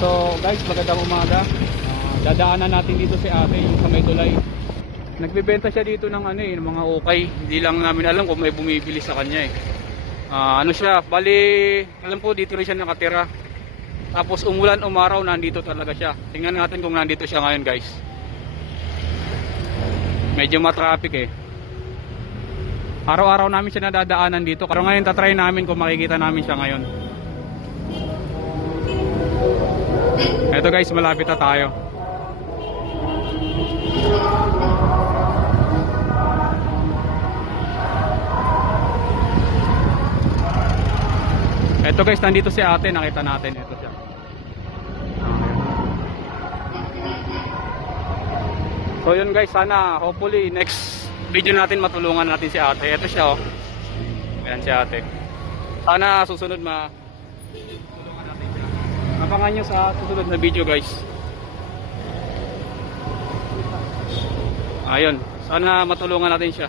So guys, magandang umaga. Dadaanan natin dito si ate yung sa may tulay. Nagbebenta siya dito ng ano ng mga ukay. Hindi lang namin alam kung may bumibili sa kanya eh. Ano siya, bali alam ko dito rin siya nakatira. Tapos umulan umaraw nandito talaga siya. Tingnan natin kung nandito siya ngayon guys. Medyo matraffic eh. Araw-araw namin siya nadadaanan dito. Pero ngayon tatry namin kung makikita namin siya ngayon. Eto guys, malapit na tayo. Eto guys, nandito si ate, nakita natin. Eto siya. So yun guys, sana hopefully next video natin matulungan natin si ate. Eto siya oh. Ayan si ate. Sana susunod matulungan natin siya. Abangan nyo sa susunod na video guys. Ayun, sana matulungan natin siya.